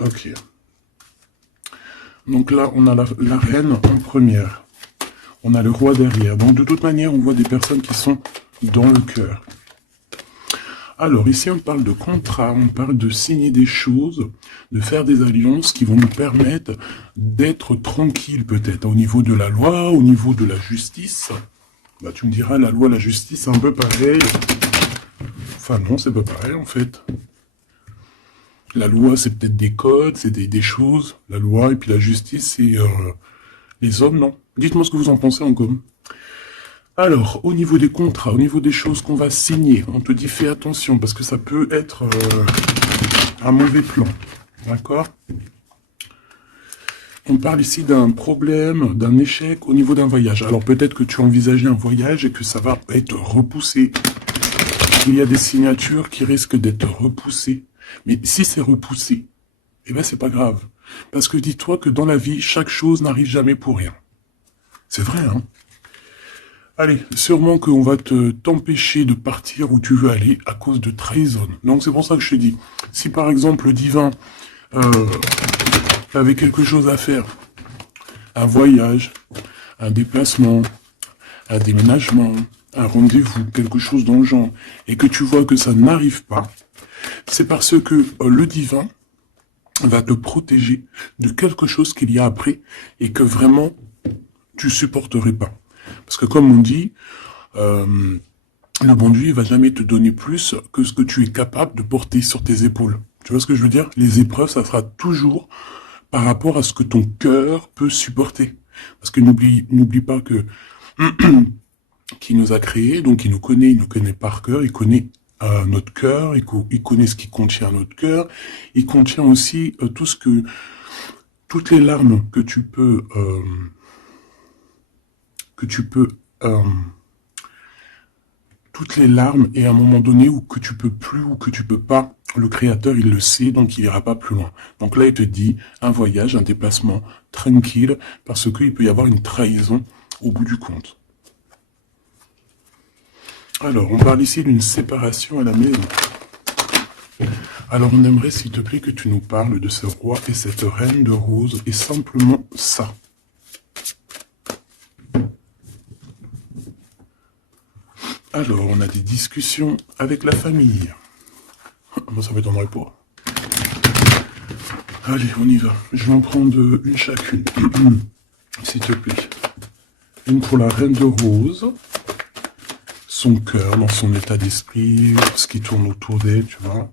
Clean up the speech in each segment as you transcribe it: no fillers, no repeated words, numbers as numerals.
Ok. Donc là, on a la reine en première. On a le roi derrière. Donc de toute manière, on voit des personnes qui sont dans le cœur. Alors ici, on parle de contrat, on parle de signer des choses, de faire des alliances qui vont nous permettre d'être tranquille peut-être au niveau de la loi, au niveau de la justice. Bah, tu me diras, la loi, la justice, c'est un peu pareil. Enfin non, c'est pas pareil en fait. La loi, c'est peut-être des codes, c'est des choses. La loi et puis la justice, c'est les hommes, non? Dites-moi ce que vous en pensez en com. Alors, au niveau des contrats, au niveau des choses qu'on va signer, on te dit fais attention parce que ça peut être un mauvais plan. D'accord? On parle ici d'un problème, d'un échec au niveau d'un voyage. Alors peut-être que tu as envisagé un voyage et que ça va être repoussé. Il y a des signatures qui risquent d'être repoussées. Mais si c'est repoussé, eh ben c'est pas grave. Parce que dis-toi que dans la vie, chaque chose n'arrive jamais pour rien. C'est vrai, hein? Allez, sûrement qu'on va t'empêcher de partir où tu veux aller à cause de trahison. Donc c'est pour ça que je te dis, si par exemple le divin avait quelque chose à faire, un voyage, un déplacement, un déménagement, un rendez-vous, quelque chose dans le genre, et que tu vois que ça n'arrive pas, c'est parce que le divin va te protéger de quelque chose qu'il y a après et que vraiment tu supporterais pas. Parce que comme on dit, le bon Dieu, il va jamais te donner plus que ce que tu es capable de porter sur tes épaules. Tu vois ce que je veux dire? Les épreuves, ça sera toujours par rapport à ce que ton cœur peut supporter. Parce que n'oublie pas que qui nous a créés, donc il nous connaît par cœur, il connaît notre cœur, il connaît ce qui contient notre cœur, il contient aussi toutes les larmes que tu peux euh, toutes les larmes et à un moment donné où que tu peux plus ou que tu peux pas, le créateur il le sait donc il ira pas plus loin. Donc là il te dit un voyage, un déplacement tranquille parce qu'il peut y avoir une trahison au bout du compte. Alors on parle ici d'une séparation à la maison. Alors on aimerait s'il te plaît que tu nous parles de ce roi et cette reine de rose et simplement ça. Alors, on a des discussions avec la famille. Moi, ça m'étonnerait pas. Allez, on y va. Je vais en prendre une chacune. S'il te plaît. Une pour la reine de rose. Son cœur, dans son état d'esprit, ce qui tourne autour d'elle, tu vois.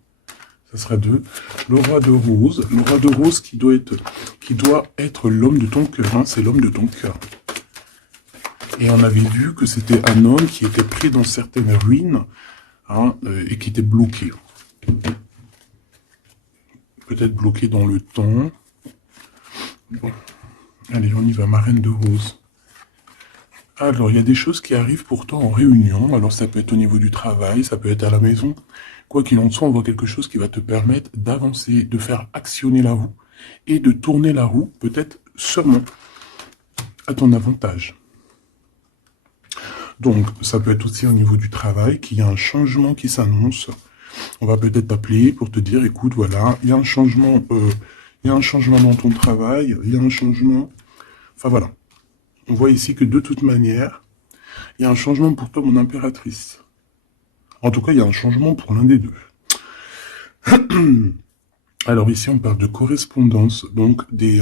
Ça sera deux. Le roi de rose. Le roi de rose qui doit être l'homme de ton cœur. Hein, c'est l'homme de ton cœur. Et on avait vu que c'était un homme qui était pris dans certaines ruines hein, et qui était bloqué. Peut-être bloqué dans le temps. Bon. Allez, on y va, ma reine de rose. Alors, il y a des choses qui arrivent pourtant en réunion. Alors, ça peut être au niveau du travail, ça peut être à la maison. Quoi qu'il en soit, on voit quelque chose qui va te permettre d'avancer, de faire actionner la roue et de tourner la roue, peut-être sûrement, à ton avantage. Donc, ça peut être aussi au niveau du travail qu'il y a un changement qui s'annonce. On va peut-être t'appeler pour te dire, écoute, voilà, il y a un changement dans ton travail, il y a un changement... Enfin, voilà. On voit ici que de toute manière, il y a un changement pour toi, mon impératrice. En tout cas, il y a un changement pour l'un des deux. Alors ici, on parle de correspondance, donc des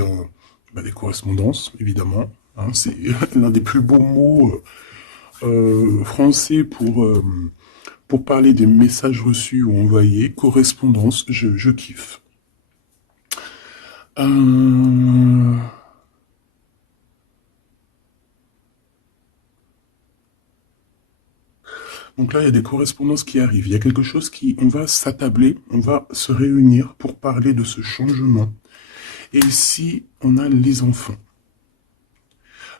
correspondances, évidemment. Hein, c'est l'un des plus beaux mots français pour parler des messages reçus ou envoyés. Correspondance, je kiffe. Donc là, il y a des correspondances qui arrivent. Il y a quelque chose on va s'attabler, on va se réunir pour parler de ce changement. Et ici, on a les enfants.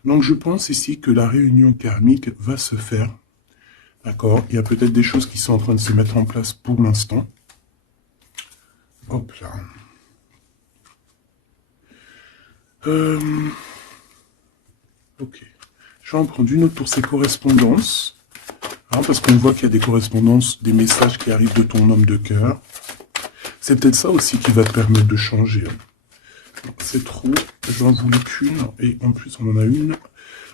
Donc je pense ici que la réunion karmique va se faire. D'accord? Il y a peut-être des choses qui sont en train de se mettre en place pour l'instant. Hop là. Ok. Je vais en prendre une autre pour ces correspondances. Hein, parce qu'on voit qu'il y a des correspondances, des messages qui arrivent de ton homme de cœur. C'est peut-être ça aussi qui va te permettre de changer. C'est trop, j'en voulais qu'une, et en plus on en a une.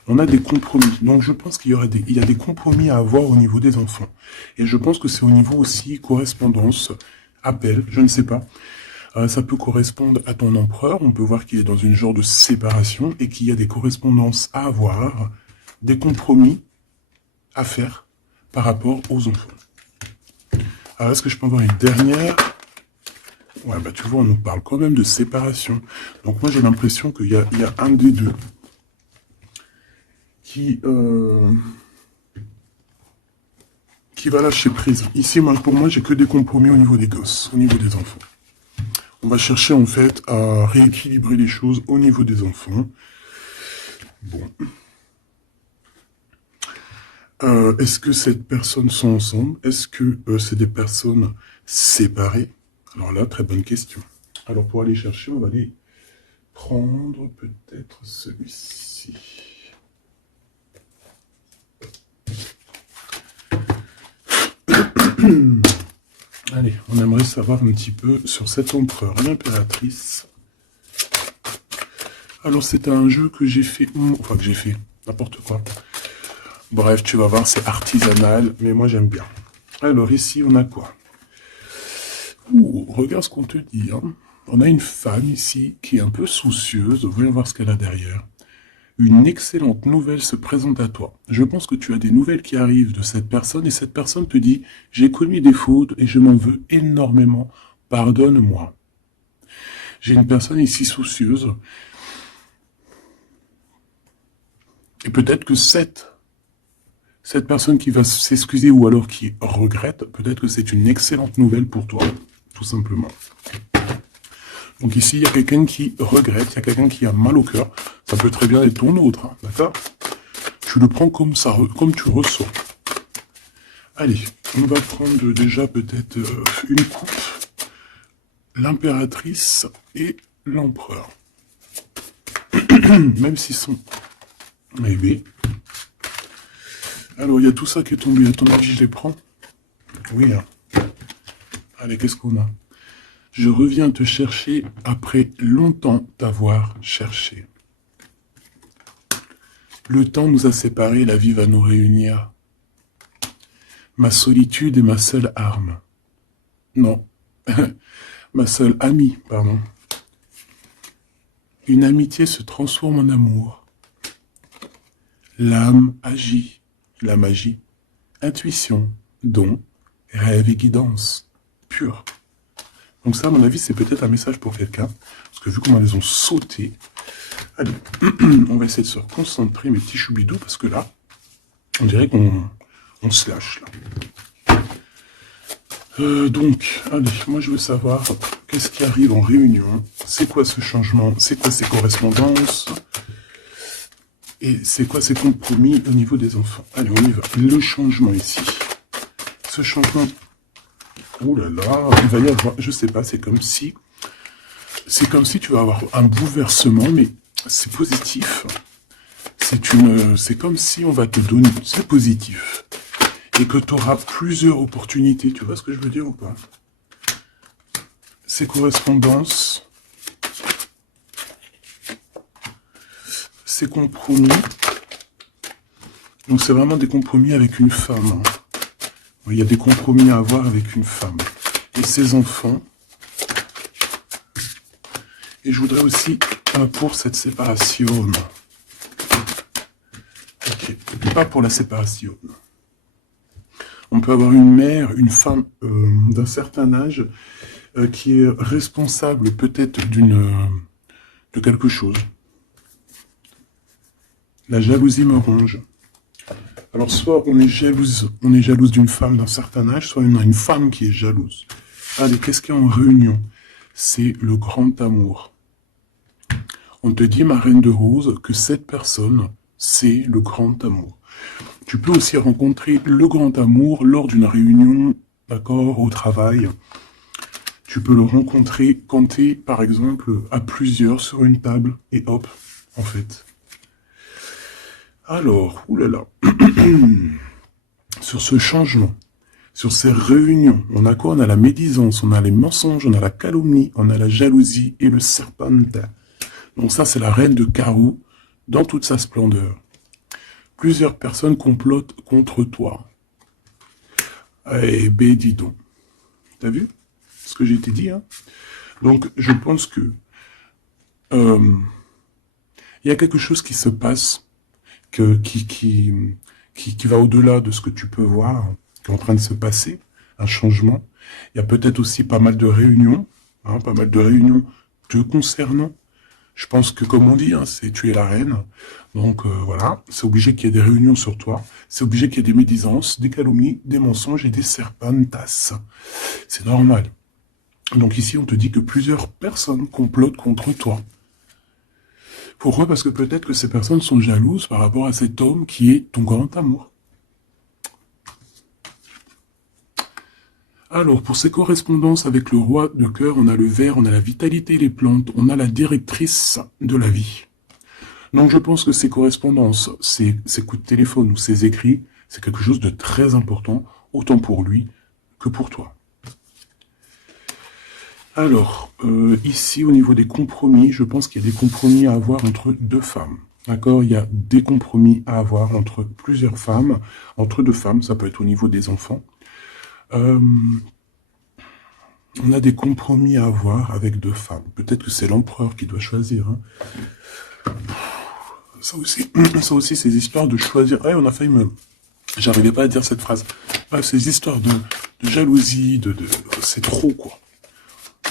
On a des compromis. Donc je pense qu'il y a des compromis à avoir au niveau des enfants. Et je pense que c'est au niveau aussi correspondance, appel, je ne sais pas. Ça peut correspondre à ton empereur. On peut voir qu'il est dans une genre de séparation et qu'il y a des correspondances à avoir, des compromis à faire par rapport aux enfants. Alors est-ce que je peux avoir une dernière? Ouais, bah tu vois, on nous parle quand même de séparation. Donc moi j'ai l'impression qu'il y a un des deux qui va lâcher prise. Ici, pour moi, j'ai que des compromis au niveau des gosses, au niveau des enfants. On va chercher en fait à rééquilibrer les choses au niveau des enfants. Bon. Est-ce que ces personnes sont ensemble? Est-ce que c'est des personnes séparées? Alors là, très bonne question. Alors pour aller chercher, on va aller prendre peut-être celui-ci. Allez, on aimerait savoir un petit peu sur cet empereur, l'impératrice. Alors c'est un jeu que j'ai fait, enfin que j'ai fait, n'importe quoi. Bref, tu vas voir, c'est artisanal, mais moi j'aime bien. Alors ici, on a quoi? Regarde ce qu'on te dit. Hein. On a une femme ici qui est un peu soucieuse. Voyons voir ce qu'elle a derrière. Une excellente nouvelle se présente à toi. Je pense que tu as des nouvelles qui arrivent de cette personne et cette personne te dit « J'ai commis des fautes et je m'en veux énormément. Pardonne-moi. » J'ai une personne ici soucieuse. Et peut-être que cette personne qui va s'excuser ou alors qui regrette, peut-être que c'est une excellente nouvelle pour toi, tout simplement. Donc ici, il y a quelqu'un qui regrette, il y a quelqu'un qui a mal au cœur. Ça peut très bien être ton autre, hein, d'accord? Tu le prends comme ça, comme tu ressens. Allez, on va prendre déjà peut-être une coupe. L'impératrice et l'empereur. Même s'ils sont... Eh oui. Alors, il y a tout ça qui est tombé. À ton avis, je les prends? Oui, hein. Allez, qu'est-ce qu'on a? Je reviens te chercher après longtemps t'avoir cherché. Le temps nous a séparés, la vie va nous réunir. Ma solitude est ma seule arme. Non, ma seule amie, pardon. Une amitié se transforme en amour. L'âme agit, la magie, intuition, don, rêve et guidance, pure. Donc ça, à mon avis, c'est peut-être un message pour quelqu'un. Parce que vu comment elles ont sauté, allez, on va essayer de se concentrer, mes petits choubidous, parce que là, on dirait qu'on se lâche, là. Donc, allez, moi je veux savoir qu'est-ce qui arrive en réunion, c'est quoi ce changement, c'est quoi ces correspondances, et c'est quoi ces compromis au niveau des enfants. Allez, on y va. Le changement ici. Ce changement... Ouh là là, il va y avoir, je sais pas, c'est comme si tu vas avoir un bouleversement, mais c'est positif. C'est comme si on va te donner, c'est positif. Et que tu auras plusieurs opportunités, tu vois ce que je veux dire ou pas? Ces correspondances, ces compromis, donc c'est vraiment des compromis avec une femme, hein. Il y a des compromis à avoir avec une femme. Et ses enfants. Et je voudrais aussi, pour cette séparation. Ok, pas pour la séparation. On peut avoir une mère, une femme d'un certain âge, qui est responsable peut-être de quelque chose. La jalousie me ronge. Alors, soit on est jalouse d'une femme d'un certain âge, soit on a une femme qui est jalouse. Allez, qu'est-ce qu'il y a en réunion? C'est le grand amour. On te dit, ma reine de rose, que cette personne, c'est le grand amour. Tu peux aussi rencontrer le grand amour lors d'une réunion, d'accord, au travail. Tu peux le rencontrer quand tu es, par exemple, à plusieurs sur une table, et hop, en fait. Alors, oulala, sur ce changement, sur ces réunions. On a quoi? On a la médisance, on a les mensonges, on a la calomnie, on a la jalousie et le serpente. Donc ça, c'est la reine de carreau dans toute sa splendeur. Plusieurs personnes complotent contre toi. Eh ben, dis donc. T'as vu ce que j'ai été dit, hein? Donc, je pense que il y a quelque chose qui se passe qui va au-delà de ce que tu peux voir, qui est en train de se passer, un changement. Il y a peut-être aussi pas mal de réunions, hein, pas mal de réunions te concernant. Je pense que, comme on dit, hein, c'est tu es la reine. Donc voilà, c'est obligé qu'il y ait des réunions sur toi. C'est obligé qu'il y ait des médisances, des calomnies, des mensonges et des serpentas. C'est normal. Donc ici, on te dit que plusieurs personnes complotent contre toi. Pourquoi? Parce que peut-être que ces personnes sont jalouses par rapport à cet homme qui est ton grand amour. Alors, pour ces correspondances avec le roi de cœur, on a le ver, on a la vitalité, les plantes, on a la directrice de la vie. Donc, je pense que ces correspondances, ces coups de téléphone ou ces écrits, c'est quelque chose de très important, autant pour lui que pour toi. Alors, ici, au niveau des compromis, je pense qu'il y a des compromis à avoir entre deux femmes. D'accord? Il y a des compromis à avoir entre plusieurs femmes. Entre deux femmes, ça peut être au niveau des enfants. On a des compromis à avoir avec deux femmes. Peut-être que c'est l'empereur qui doit choisir. Hein. Ça aussi, ces histoires de choisir. Ouais, on a failli me... J'arrivais pas à dire cette phrase. Ouais, ces histoires de jalousie, c'est trop, quoi.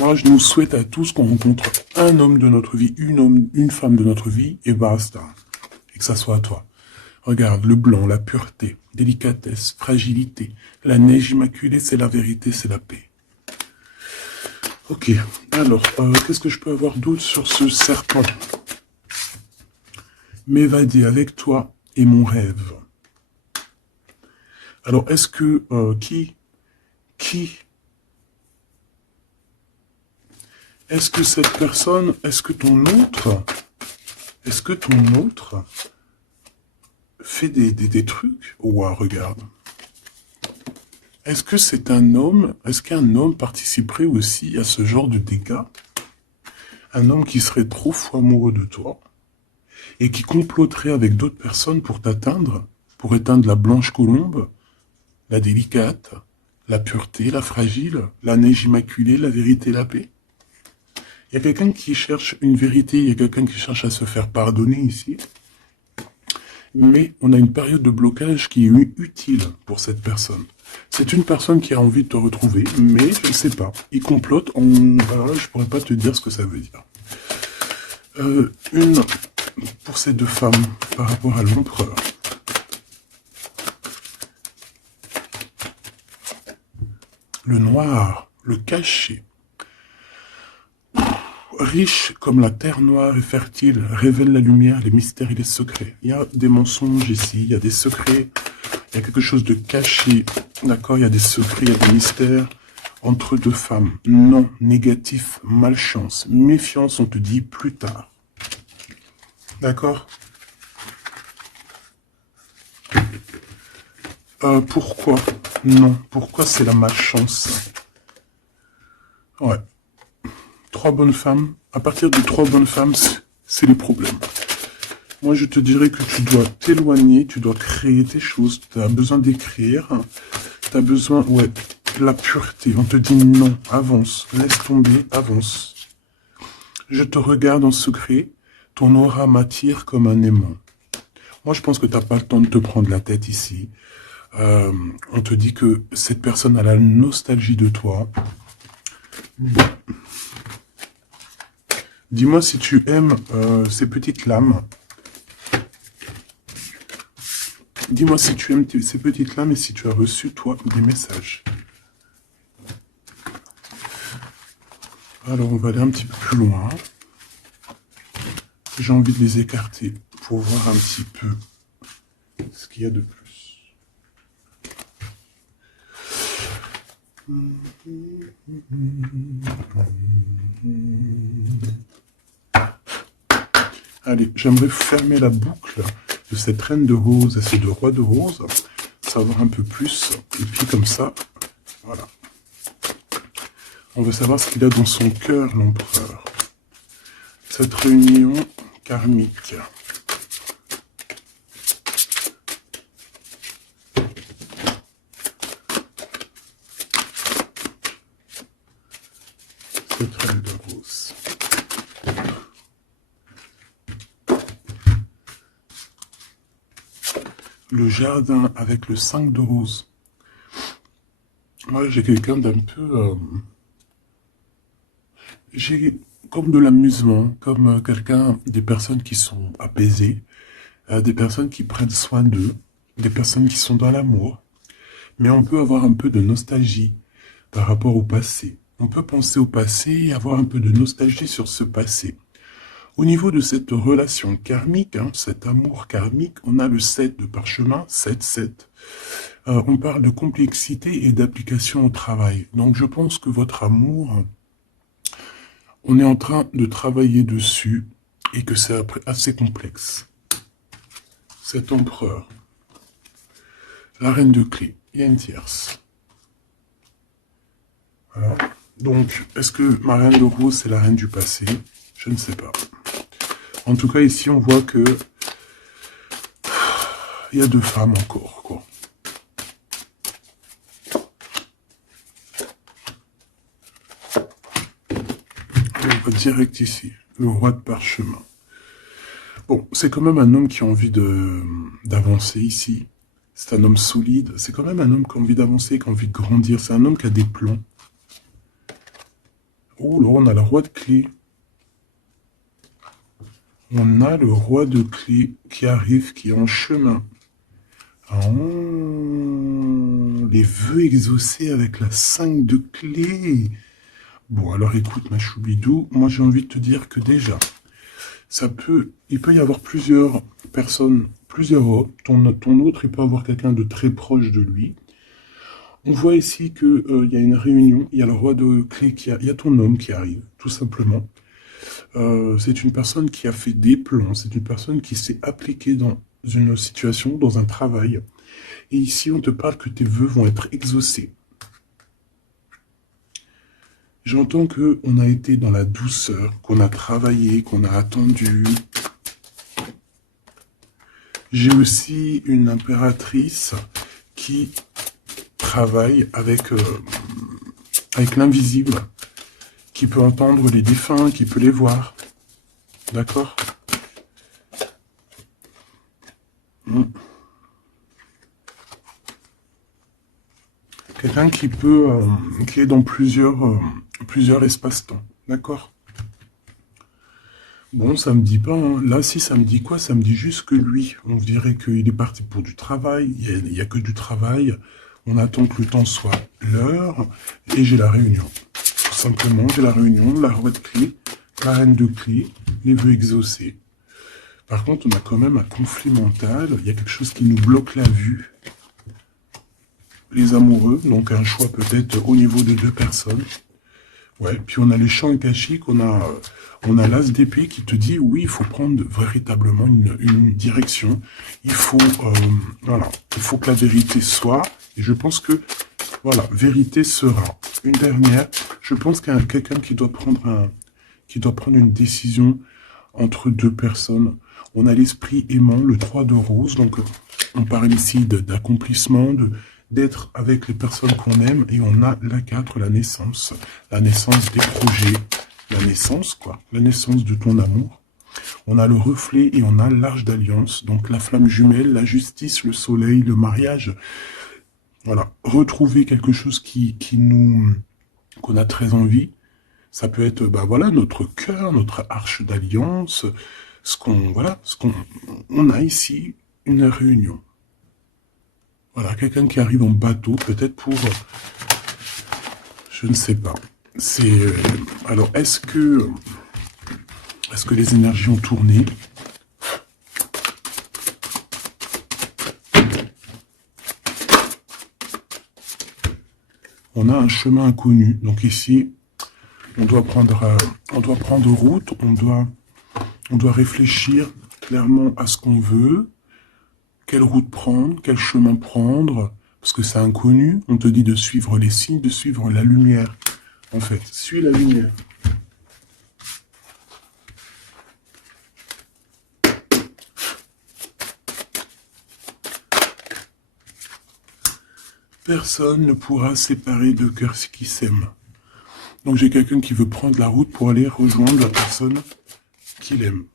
Moi, je nous souhaite à tous qu'on rencontre un homme de notre vie, une femme de notre vie, et basta. Et que ça soit à toi. Regarde, le blanc, la pureté, délicatesse, fragilité. La neige immaculée, c'est la vérité, c'est la paix. Ok, alors, qu'est-ce que je peux avoir d'autre sur ce serpent? M'évader avec toi est mon rêve. Alors, est-ce que, est-ce que cette personne, est-ce que ton autre fait des trucs? Ouah, regarde. Est-ce que c'est un homme, est-ce qu'un homme participerait aussi à ce genre de dégâts? Un homme qui serait trop fou amoureux de toi et qui comploterait avec d'autres personnes pour t'atteindre, pour éteindre la blanche colombe, la délicate, la pureté, la fragile, la neige immaculée, la vérité, la paix? Il y a quelqu'un qui cherche une vérité, il y a quelqu'un qui cherche à se faire pardonner ici. Mais on a une période de blocage qui est utile pour cette personne. C'est une personne qui a envie de te retrouver, mais je ne sais pas. Il complote, alors là, je pourrais pas te dire ce que ça veut dire. Une pour ces deux femmes par rapport à l'empereur. Le noir, le caché. Riche comme la terre noire et fertile, révèle la lumière, les mystères et les secrets. Il y a des mensonges ici, il y a des secrets, il y a quelque chose de caché, d'accord? Il y a des secrets, il y a des mystères entre deux femmes. Non, négatif, malchance, méfiance, on te dit plus tard. D'accord? Pourquoi? Non, pourquoi c'est la malchance? Ouais. 3 bonnes femmes, à partir de 3 bonnes femmes, c'est les problèmes. Moi, je te dirais que tu dois t'éloigner, tu dois créer tes choses, tu as besoin d'écrire, tu as besoin, ouais, de la pureté. On te dit non, avance, laisse tomber, avance. Je te regarde en secret, ton aura m'attire comme un aimant. Moi, je pense que tu n'as pas le temps de te prendre la tête ici. On te dit que cette personne a la nostalgie de toi. Bon. Dis-moi si tu aimes ces petites lames. Dis-moi si tu aimes ces petites lames et si tu as reçu, toi, des messages. Alors, on va aller un petit peu plus loin. J'ai envie de les écarter pour voir un petit peu ce qu'il y a de plus. Allez, j'aimerais fermer la boucle de cette reine de rose et ces deux rois de rose, savoir un peu plus, et puis comme ça, Voilà. On veut savoir ce qu'il a dans son cœur, l'empereur. Cette réunion karmique. Cette reine de rose. Le jardin avec le 5 de rose. Moi, j'ai quelqu'un d'un peu... j'ai comme de l'amusement, comme quelqu'un, des personnes qui sont apaisées, des personnes qui prennent soin d'eux, des personnes qui sont dans l'amour. Mais on peut avoir un peu de nostalgie par rapport au passé. On peut penser au passé et avoir un peu de nostalgie sur ce passé. Au niveau de cette relation karmique, cet amour karmique, on a le 7 de parchemin, 7. On parle de complexité et d'application au travail. Donc je pense que votre amour, on est en train de travailler dessus et que c'est assez complexe. Cet empereur, la reine de clé, il y a une tierce. Voilà. Donc, est-ce que ma reine de rose, c'est la reine du passé? Je ne sais pas. En tout cas, ici, on voit que il y a 2 femmes encore, quoi. On va direct ici, le roi de parchemin. Bon, c'est quand même un homme qui a envie d'avancer ici. C'est un homme solide. C'est quand même un homme qui a envie d'avancer, qui a envie de grandir. C'est un homme qui a des plans. Oh là, on a le roi de clé. On a le roi de clé qui arrive, qui est en chemin. Oh, les vœux exaucés avec la 5 de clé. Bon, alors écoute, ma choubidou, moi j'ai envie de te dire que déjà, il peut y avoir plusieurs personnes, plusieurs hommes. Ton autre, il peut avoir quelqu'un de très proche de lui. On voit ici qu'il y a une réunion, il y a le roi de clé, il y a ton homme qui arrive, tout simplement. C'est une personne qui a fait des plans, c'est une personne qui s'est appliquée dans une situation, dans un travail. Et ici, on te parle que tes vœux vont être exaucés. J'entends qu'on a été dans la douceur, qu'on a travaillé, qu'on a attendu. J'ai aussi une impératrice qui travaille avec l'invisible, qui peut entendre les défunts, qui peut les voir. D'accord ? Quelqu'un qui est dans plusieurs espaces-temps. D'accord ? Bon, ça me dit pas, Là, si, ça me dit quoi? Ça me dit juste que lui, on dirait qu'il est parti pour du travail, il n'y a que du travail, on attend que le temps soit l'heure, et j'ai la réunion. Tout simplement, j'ai la réunion, la roi de clé, la reine de clé, les vœux exaucés. Par contre, on a quand même un conflit mental, il y a quelque chose qui nous bloque la vue. Les amoureux, donc un choix peut-être au niveau de 2 personnes. Ouais, puis on a les champs akashiques, on a l'as d'épée qui te dit, oui, il faut prendre véritablement une direction. Il faut, voilà, il faut que la vérité soit, et je pense que, voilà, vérité sera. Une dernière, je pense qu'il y a quelqu'un qui doit prendre une décision entre 2 personnes. On a l'esprit aimant, le 3 de rose, donc on parle ici d'accomplissement, d'être avec les personnes qu'on aime, et on a la 4, la naissance des projets, la naissance, quoi, la naissance de ton amour. On a le reflet et on a l'arche d'alliance, donc la flamme jumelle, la justice, le soleil, le mariage. Voilà, retrouver quelque chose qu'on a très envie. Ça peut être, voilà, notre cœur, notre arche d'alliance, on a ici une réunion. Voilà, quelqu'un qui arrive en bateau, peut-être pour... je ne sais pas. Alors, est-ce que les énergies ont tourné? On a un chemin inconnu. Donc ici, on doit prendre route, on doit réfléchir clairement à ce qu'on veut, quelle route prendre, quel chemin prendre, parce que c'est inconnu, on te dit de suivre les signes, de suivre la lumière. En fait, suis la lumière. Personne ne pourra séparer deux cœurs qui s'aiment. Donc j'ai quelqu'un qui veut prendre la route pour aller rejoindre la personne qu'il aime.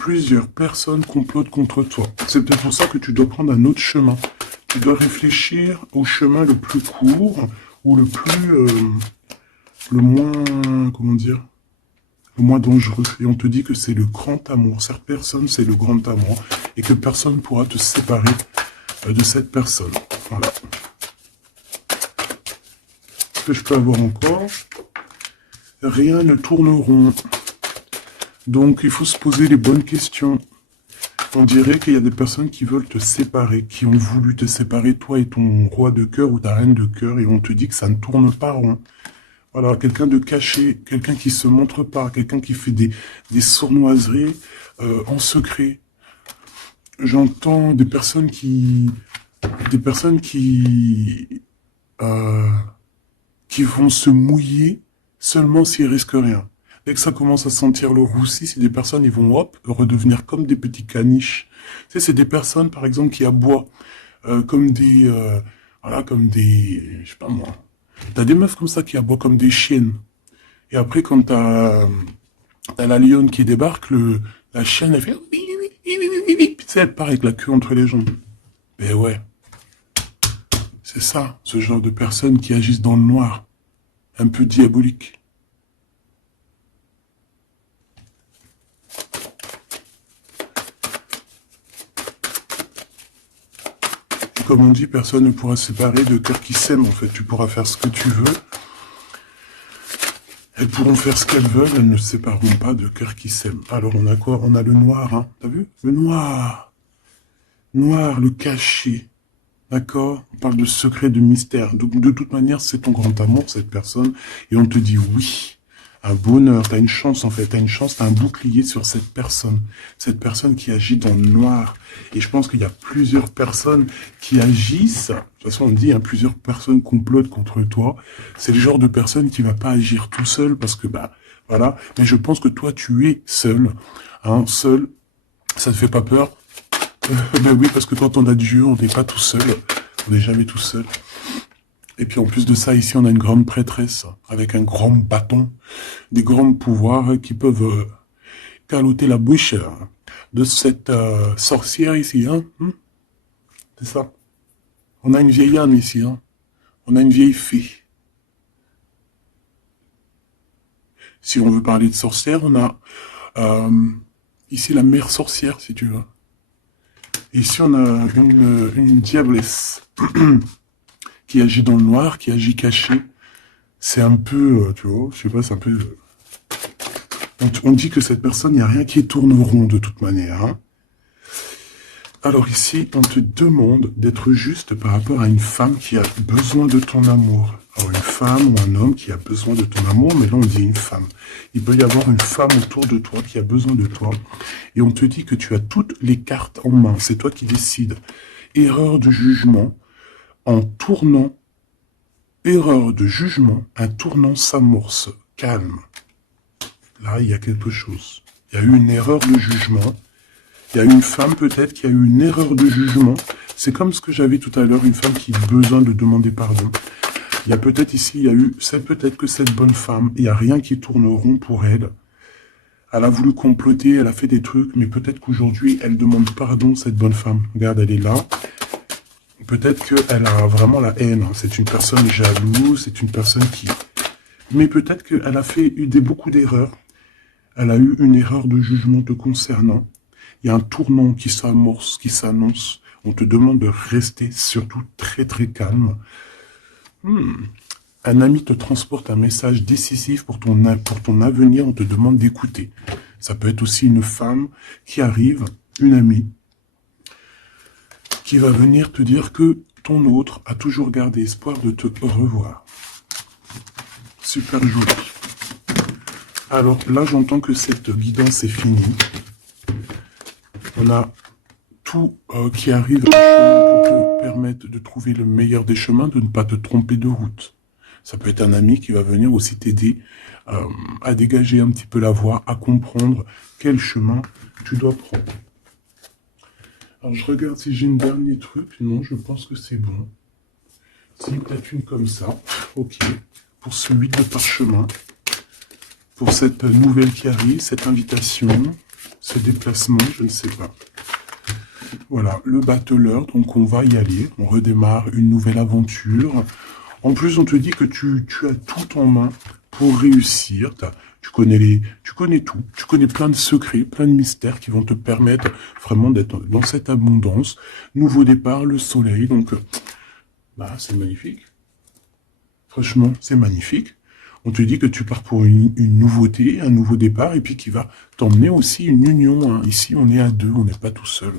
Plusieurs personnes complotent contre toi. C'est peut-être pour ça que tu dois prendre un autre chemin. Tu dois réfléchir au chemin le plus court ou le moins, comment dire, le moins dangereux. Et on te dit que c'est le grand amour. Cette personne, c'est le grand amour. Et que personne ne pourra te séparer de cette personne. Voilà. Ce que je peux avoir encore, rien ne tourne rond. Donc, il faut se poser les bonnes questions. On dirait qu'il y a des personnes qui veulent te séparer, qui ont voulu te séparer, toi et ton roi de cœur ou ta reine de cœur, et on te dit que ça ne tourne pas rond. Voilà, quelqu'un de caché, quelqu'un qui se montre pas, quelqu'un qui fait des sournoiseries en secret. J'entends des personnes qui vont se mouiller seulement s'ils risquent rien. Dès que ça commence à sentir le roussi, c'est des personnes, ils vont, hop, redevenir comme des petits caniches. Tu sais, c'est des personnes, par exemple, qui aboient, comme des, voilà, comme des, je sais pas moi. T'as des meufs comme ça qui aboient comme des chiennes. Et après, quand t'as la lionne qui débarque, la chienne, elle fait, oui, oui, oui, oui, oui, oui, oui. Puis tu sais, elle part avec la queue entre les jambes. Ben ouais. C'est ça, ce genre de personnes qui agissent dans le noir. Un peu diabolique. Comme on dit, personne ne pourra se séparer de cœurs qui s'aiment, en fait. Tu pourras faire ce que tu veux. Elles pourront faire ce qu'elles veulent, elles ne se sépareront pas de cœurs qui s'aiment. Alors, on a quoi? On a le noir, hein. T'as vu? Le noir. Noir, le caché. D'accord? On parle de secret, de mystère. Donc, de toute manière, c'est ton grand amour, cette personne. Et on te dit oui. Un bonheur, t'as une chance en fait, t'as une chance, t'as un bouclier sur cette personne qui agit dans le noir. Et je pense qu'il y a plusieurs personnes qui agissent, de toute façon on dit, hein, plusieurs personnes complotent contre toi. C'est le genre de personne qui va pas agir tout seul parce que, bah, voilà. Mais je pense que toi, tu es seul, hein, seul, ça te fait pas peur? Ben oui, parce que quand on a Dieu, on n'est pas tout seul, on n'est jamais tout seul. Et puis en plus de ça, ici, on a une grande prêtresse avec un grand bâton, des grands pouvoirs qui peuvent caloter la bouche de cette sorcière ici. Hein, c'est ça. On a une vieille âme ici. Hein. On a une vieille fée. Si on veut parler de sorcière, on a ici la mère sorcière, si tu veux. Ici, on a une diablesse. Qui agit dans le noir, qui agit caché. C'est un peu, tu vois, je sais pas, c'est un peu... On dit que cette personne, il n'y a rien qui tourne rond de toute manière. Hein. Alors ici, on te demande d'être juste par rapport à une femme qui a besoin de ton amour. Alors une femme ou un homme qui a besoin de ton amour, mais là on dit une femme. Il peut y avoir une femme autour de toi qui a besoin de toi. Et on te dit que tu as toutes les cartes en main. C'est toi qui décides. Erreur de jugement. En tournant, erreur de jugement, un tournant s'amorce, calme. Là, il y a quelque chose. Il y a eu une erreur de jugement. Il y a une femme peut-être qui a eu une erreur de jugement. C'est comme ce que j'avais tout à l'heure, une femme qui a besoin de demander pardon. Il y a peut-être ici, c'est peut-être que cette bonne femme, il n'y a rien qui tourne rond pour elle. Elle a voulu comploter, elle a fait des trucs, mais peut-être qu'aujourd'hui, elle demande pardon, cette bonne femme. Regarde, elle est là. Peut-être qu'elle a vraiment la haine. C'est une personne jalouse, c'est une personne qui... Mais peut-être qu'elle a fait beaucoup d'erreurs. Elle a eu une erreur de jugement te concernant. Il y a un tournant qui s'amorce, qui s'annonce. On te demande de rester surtout très très calme. Un ami te transporte un message décisif pour ton avenir. On te demande d'écouter. Ça peut être aussi une femme qui arrive, une amie, qui va venir te dire que ton autre a toujours gardé espoir de te revoir. Super joli. Alors là, j'entends que cette guidance est finie. On a tout qui arrive en chemin pour te permettre de trouver le meilleur des chemins, de ne pas te tromper de route. Ça peut être un ami qui va venir aussi t'aider à dégager un petit peu la voie, à comprendre quel chemin tu dois prendre. Alors je regarde si j'ai une dernier truc. Non, je pense que c'est bon. Si, peut-être une comme ça. Ok. Pour ce 8 de parchemin. Pour cette nouvelle qui arrive, cette invitation, ce déplacement, je ne sais pas. Voilà, le battleur, donc on va y aller. On redémarre une nouvelle aventure. En plus, on te dit que tu as tout en main pour réussir. Tu connais tout. Tu connais plein de secrets, plein de mystères qui vont te permettre vraiment d'être dans cette abondance. Nouveau départ, le soleil. Donc, c'est magnifique. Franchement, c'est magnifique. On te dit que tu pars pour une nouveauté, un nouveau départ, et puis qui va t'emmener aussi une union. Hein. Ici, on est à deux, on n'est pas tout seul.